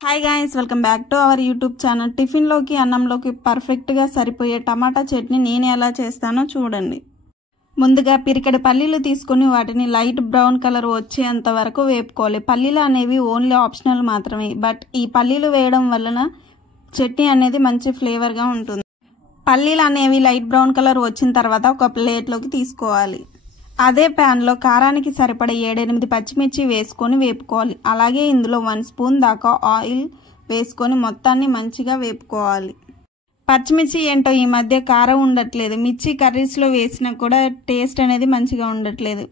Hi guys, welcome back to our YouTube channel. టిఫిన్లోకి అన్నంలోకి పర్ఫెక్ట్గా సరిపోయే టమాటా చట్నీ నేను ఎలా చేస్తానో చూడండి. ముందుగా పిరికెడు పల్లీలు తీసుకొని వాటిని లైట్ బ్రౌన్ కలర్ వచ్చేంత వరకు వేపుకోవాలి. పల్లీలు అనేవి ఓన్లీ ఆప్షనల్ మాత్రమే, బట్ ఈ పల్లీలు వేయడం వలన చట్నీ అనేది మంచి ఫ్లేవర్గా ఉంటుంది. పల్లీలు అనేవి లైట్ బ్రౌన్ కలర్ వచ్చిన తర్వాత ఒక ప్లేట్లోకి తీసుకోవాలి. అదే ప్యాన్లో కారానికి సరిపడే 7-8 పచ్చిమిర్చి వేసుకొని వేపుకోవాలి. అలాగే ఇందులో 1 స్పూన్ దాకా ఆయిల్ వేసుకొని మొత్తాన్ని మంచిగా వేపుకోవాలి. పచ్చిమిర్చి ఏంటో ఈ మధ్య కారం ఉండట్లేదు, మిర్చి కర్రీస్లో వేసినా కూడా టేస్ట్ అనేది మంచిగా ఉండట్లేదు.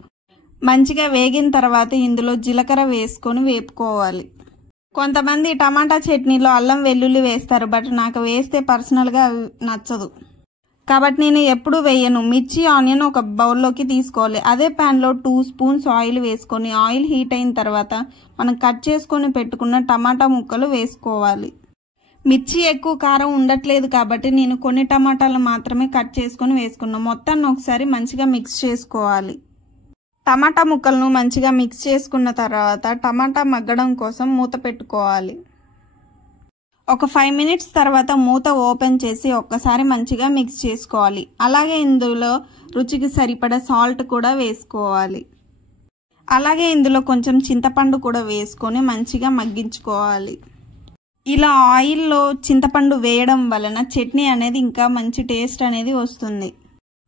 మంచిగా వేగిన తర్వాత ఇందులో జీలకర్ర వేసుకొని వేపుకోవాలి. కొంతమంది టమాటా చట్నీలో అల్లం వెల్లుల్లి వేస్తారు, బట్ నాకు వేస్తే పర్సనల్గా నచ్చదు, కాబట్టి నేను ఎప్పుడు వేయను. మిర్చి ఆనియన్ ఒక బౌల్లోకి తీసుకోవాలి. అదే ప్యాన్లో 2 స్పూన్స్ ఆయిల్ వేసుకొని ఆయిల్ హీట్ అయిన తర్వాత మనం కట్ చేసుకొని పెట్టుకున్న టమాటా ముక్కలు వేసుకోవాలి. మిర్చి ఎక్కువ కారం ఉండట్లేదు కాబట్టి నేను కొన్ని టమాటాలు మాత్రమే కట్ చేసుకొని వేసుకున్నాను. మొత్తాన్ని ఒకసారి మంచిగా మిక్స్ చేసుకోవాలి. టమాటా ముక్కలను మంచిగా మిక్స్ చేసుకున్న తర్వాత టమాటా మగ్గడం కోసం మూత పెట్టుకోవాలి. ఒక 5 మినిట్స్ తర్వాత మూత ఓపెన్ చేసి ఒక్కసారి మంచిగా మిక్స్ చేసుకోవాలి. అలాగే ఇందులో రుచికి సరిపడా సాల్ట్ కూడా వేసుకోవాలి. అలాగే ఇందులో కొంచెం చింతపండు కూడా వేసుకొని మంచిగా మగ్గించుకోవాలి. ఇలా ఆయిల్లో చింతపండు వేయడం వలన చట్నీ అనేది ఇంకా మంచి టేస్ట్ అనేది వస్తుంది.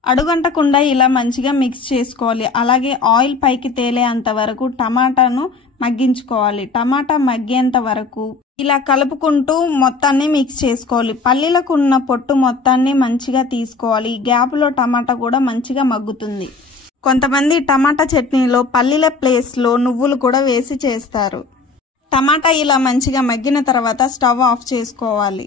అడుగంటకుండా ఇలా మంచిగా మిక్స్ చేసుకోవాలి. అలాగే ఆయిల్ పైకి తేలేంత వరకు టమాటాను మగ్గించుకోవాలి. టమాటా మగ్గేంత వరకు ఇలా కలుపుకుంటూ మొత్తాన్ని మిక్స్ చేసుకోవాలి. పల్లీలకు ఉన్న పొట్టు మొత్తాన్ని మంచిగా తీసుకోవాలి. గ్యాప్లో టమాటా కూడా మంచిగా మగ్గుతుంది. కొంతమంది టమాటా చట్నీలో పల్లీల ప్లేస్లో నువ్వులు కూడా వేసి చేస్తారు. టమాటా ఇలా మంచిగా మగ్గిన తర్వాత స్టవ్ ఆఫ్ చేసుకోవాలి.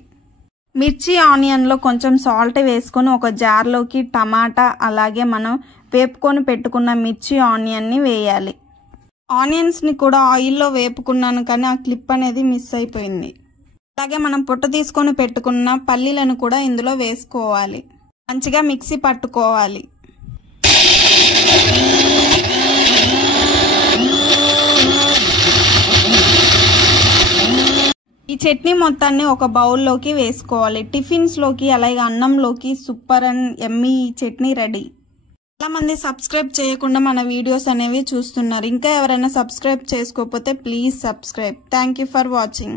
మిర్చి ఆనియన్లో కొంచెం సాల్ట్ వేసుకొని ఒక జార్లోకి టమాటా అలాగే మనం వేపుకొని పెట్టుకున్న మిర్చి ఆనియన్ని వేయాలి. ఆనియన్స్ని కూడా ఆయిల్లో వేపుకున్నాను, కానీ ఆ క్లిప్ అనేది మిస్ అయిపోయింది. అలాగే మనం పొట్టు తీసుకొని పెట్టుకున్న పల్లీలను కూడా ఇందులో వేసుకోవాలి. మంచిగా మిక్సీ పట్టుకోవాలి. ఈ చట్నీ మొత్తాన్ని ఒక బౌల్లోకి వేసుకోవాలి. టిఫిన్స్లోకి అలాగే అన్నంలోకి super and yummy chutney ready. చాలా మంది సబ్స్క్రైబ్ చేయకుండా మన వీడియోస్ అనేవి చూస్తున్నారు. ఇంకా ఎవరైనా సబ్స్క్రైబ్ చేసుకోకపోతే please subscribe. Thank you for watching.